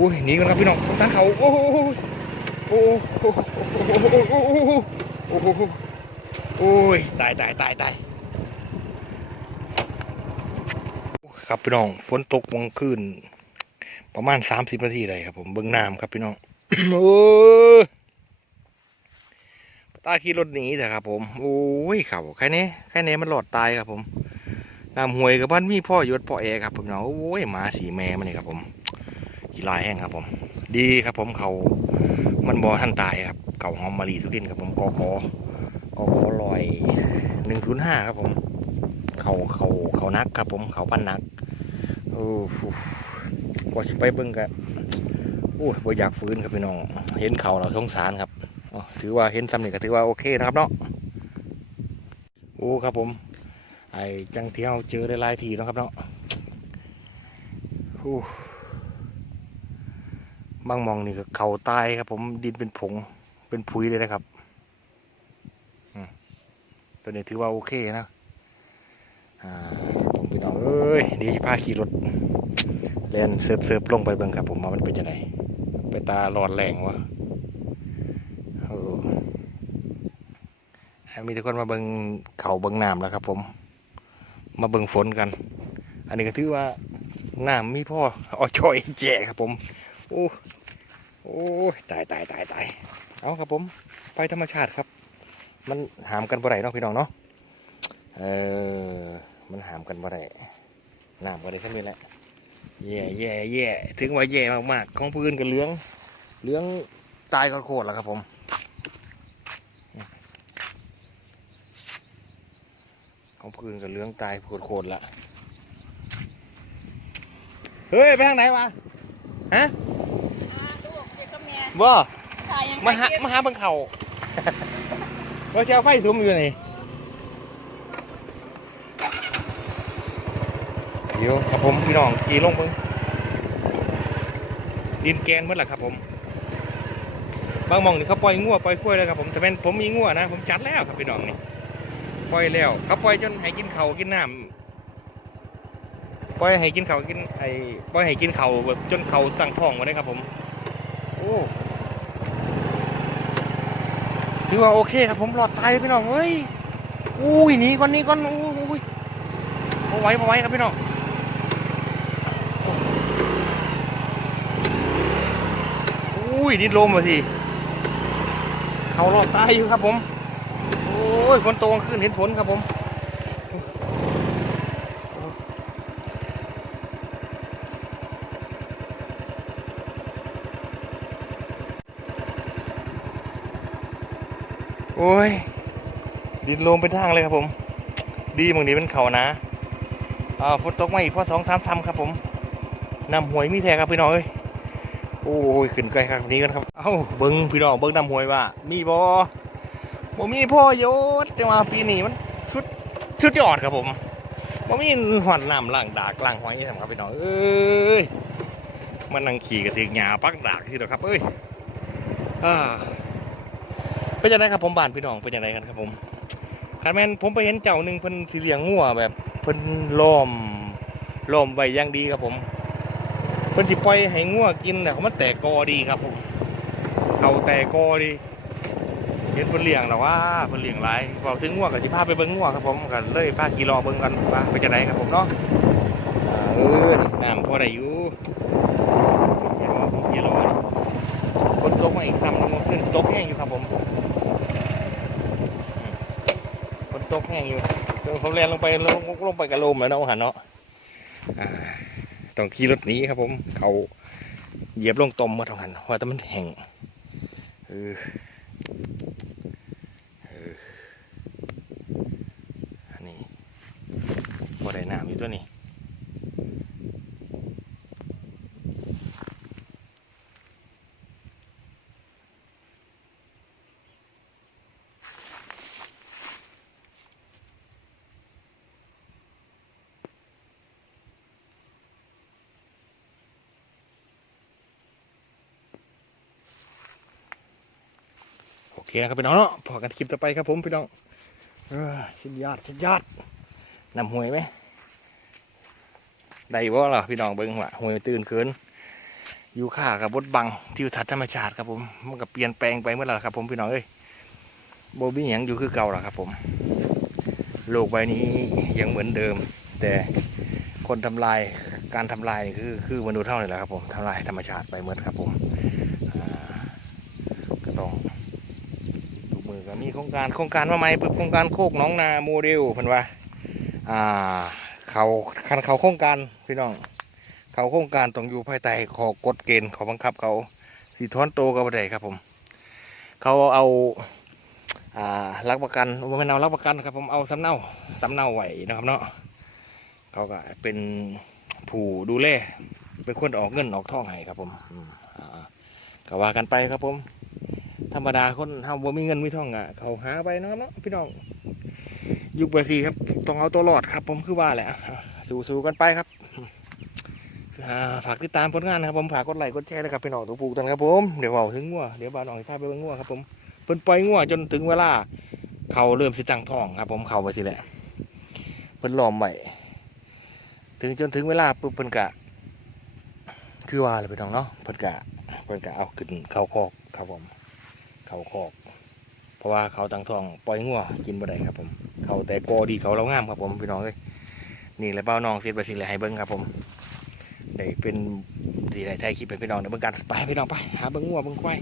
อุ้ยหนีกันครับพี่น้องสงสารเขาโอ้โหโอ้โหโอ้โหโอ้โหโอ้โหโอ้ยตายตายตายตายครับพี่น้องฝนตกวังคืนประมาณสามสิบนาทีได้ครับผมเบิ้งน้ำครับพี่น้องโอ้ยตาขี่รถหนีเถอะครับผม โอ้ยเขาแค่นี้แค่นี้มันหลอดตายครับผมน้ำห่วยกับบ้านมีพ่อยศพ่อแอครับผมเนาะโอ้ยหมาสีแม่มันนี่ครับผม ขี่ลายแห้งครับผม ดีครับผมเขามันบอท่านตายครับเขาหอมมารีสุรินครับผมกอกกกลอยหนึ่งศูนย์ห้าครับผม เขาเขาเขานักครับผมเขาพันนักโอ้ฟูกว่าสิไปเบิ่งกันโอ้บ่อยากฟื้นครับพี่น้อง เห็นเขาเราสงสารครับอถือว่าเห็นซ้ำนี่ก็ถือว่าโอเคนะครับเนาะ โอ้ครับผม ไอ้จังเที่ยวเจอได้หลายทีนะครับเนาะโอ้ บางมองนี่ก็เขาตายครับ ผมดินเป็นผงเป็นผุยเลยนะครับอืมตัวนี้ถือว่าโอเคนะอ่าผมพี่น้องเอ้ยเดีพาขี่รถเล่นเซิร์ฟเซิร์ฟลงไปเบิ่งครับ ผมว่ามันเป็นยังไงไปตาหลอดแรงวะโอ้อ่ามีทุกคนมาเบิ่งเขาเบิ่งน้ำแล้วครับ ผม มาเบิ่งฝนกัน อันนี้ก็ถือว่าน้ำมีพ่อเอช่อยแจกครับผม โอ้โอ้ตายตายตายตายเอาครับผมไปธรรมชาติครับ มันหามกันบ่ได้เนาะพี่น้องเนาะเออมันหามกันบ่ได้น้ำก็ได้แค่นี้แหละแย่แย่แย่ถึงว่าแย่มากๆของพื้นกับเลื้องเลื้องตายโคตรแล้วครับผมของพื้นกับเลื้องตายโคตรๆละ เฮ้ย ไปทางไหนวะ ฮะ บแม่บ่ถ่ายยังมาหาไงมาหาเบังเขาเราจะเอาไฟสุมอยู่นี่เดี๋ยวครับผมพี่น้องขี่ลงเบิ่งดินแกนหมดแหละครับผม บางหมองนี่เขาปล่อยงัวปล่อยกล้วยเลยครับผมแต่เป็นผมมีงัวนะ ผมจัดแล้วครับพี่น้องนี่ปล่อยแล้วเขาปล่อยจนให้กินเขาวกินน้ำปล่อยให้กินเขาวกินไอ้ปล่อยให้กินเขาวแบบจนเขาตั้งท้องมาได้ครับผม โอ้ถือว่าโอเคครับผมรอดตายพี่น้องเฮ้ยอุ้ยนีก่อนนี้ก่อนอุ้ยมาไว้มาไว้ครับพี่น้องอุ้ยดินลมมาสิเขารอดตายอยู่ครับผมโอ้ยฝนตกกลางคืนเห็นผลครับผม โอ้ย ดินลมเป็นทางเลยครับผม ดีบางนี้เป็นเขานะอ่าฝนตกมาอีกพอสองสามซ้ำครับผมนำหวยมีแท้ครับพี่น้องเอ้ยโอ้ยขึ้นไกลครับนี้กันครับ เอ้าเบิ้งพี่น้องเบิ้งนำหวยว่า มีบอบ่มีพ่อโยศแต่ว่าปีนี้มันชุดชุดยอดครับผมบ่มีหอนน้ำล่างดากล่างหอยครับพี่น้องเอ้ยมันนั่งขี่กระถึงหยาปักดากที่เดียวครับเอ้ยอ่า เป็นยังไงครับผมบ้านพี่น้องเป็นยังไงกันครับผมคันแม่นผมไปเห็นเจ้าหนึ่งเพิ่นสิเหลียงงัวแบบเพิ่นล้อมล้อมไว้อย่างดีครับผมเพิ่นสิปล่อยให้งัวกินน่ะเขามันแตกกอดีครับผมเขาแตกกอดีเห็นเพิ่นเลี้ยงแล้วว่าเพิ่นเลี้ยงหลายบอกถึงงัวก็สิพาไปเบิ่งงัวครับผมก็เลยพากี่รอเบิ่งกันว่าเป็นจังไดครับผมเนาะอ่าเออน้ำพอได้อยู่เห็นว่าผมกี่รอ ตกมาอีกซ้ำหนึงขึ้นตกแห้งอยู่ครับผมฝนตกแห้งอยู่เดี๋ยวผมเรียนลงไปลงลงไปกระโลมแล้วเนาะหันเนาะต้องขี่รถหนี้ครับผม เขาเหยียบลงตมมาทางหันว่าแต่มันแห้งเออเออันนี้บ่ได้น้ำอยู่ตัวนี้ เคนะครับพี่น้องเนาะพอกันคลิปต่อไปครับผมพี่น้องเออสุดยอดสุดยอดนำหวยไหมได้บ่ล่ะพี่น้องเบิ้งว่าหวยตื่นเคืนอยู่ค่ากับบดบังที่ทัศน์ธรรมชาติครับผมมันก็เปลี่ยนแปลงไปเมื่อไหร่ครับผมพี่น้องเอ้ยโบบี้ยังอยู่คือเก่าหรอครับผม โลกใบนี้ยังเหมือนเดิม แต่คนทำลายการทำลายนี่คือคือมนุษย์เท่านี้แหละครับผมทำลายธรรมชาติไปหมดครับผมก็ต้อง กมือก็มีโครงการโครงการมาใหม่ปึ๊บโครงการโคกน้องนาโมเดลเพิ่นว่าอ่าเขาคันเขาโครงการพี่น้อง เขาโครงการต้องอยู่ภายใต้ขอกฎเกณฑ์ขอบังคับเขาสีทอนโตกับบ่ไดครับผม เขาเอาอ่ารักประกันว่าไม่นเอารักประกันครับผมเอาสำเนาสำเนาไหวนะครับเนาะเขาก็เป็นผู้ดูแลเป็นคนออกเงินออกท่องให้ครับผมอืมอ่าก็ว่ากันไปครับผม ธรรมดาคนเฮาบ่มีเงินมีทองอะเขาหาไปเนาะเนาะพี่น้องยุคเบอร์ซีครับต้องเอาตัวรอดครับ ผมคือว่าแหละสู้ๆกันไปครับฝากติดตามผลงานนะครับผมฝากกดไลค์กดแชร์เลยครับพี่น้องตัวปลูกตันครับผมเดี๋ยวเอาถึงงัวเดี๋ยวบ้านน้องพาไปเบิ่งงัวครับผมเพิ่นปล่อยงัวจนถึงเวลา เขาเริ่มสิตั้งท้องครับ ผมเขาไปสิแหละเพิ่นล้อมไว้ถึงจนถึงเวลาปุ๊บเพิ่นกะ คือว่าเลยพี่น้องเนาะเพิ่นกะเพิ่นกะเอาขึ้นเข้าคอกครับผม เขาคอก เพราะว่าเขาตังทองปล่อยงัวกินบ่ได้ครับผม เขาแต่กอดีเขาเรางามครับผมพี่น้องเลยนี่แหละเป้าน้องเสียไปสิเลยให้เบิ้งครับผมได้เป็นสีได้ไทยคลิปเป็นพี่น้องในเบิ่งการไปพี่น้องไปหาเบิ้งงัวเบิ้งควาย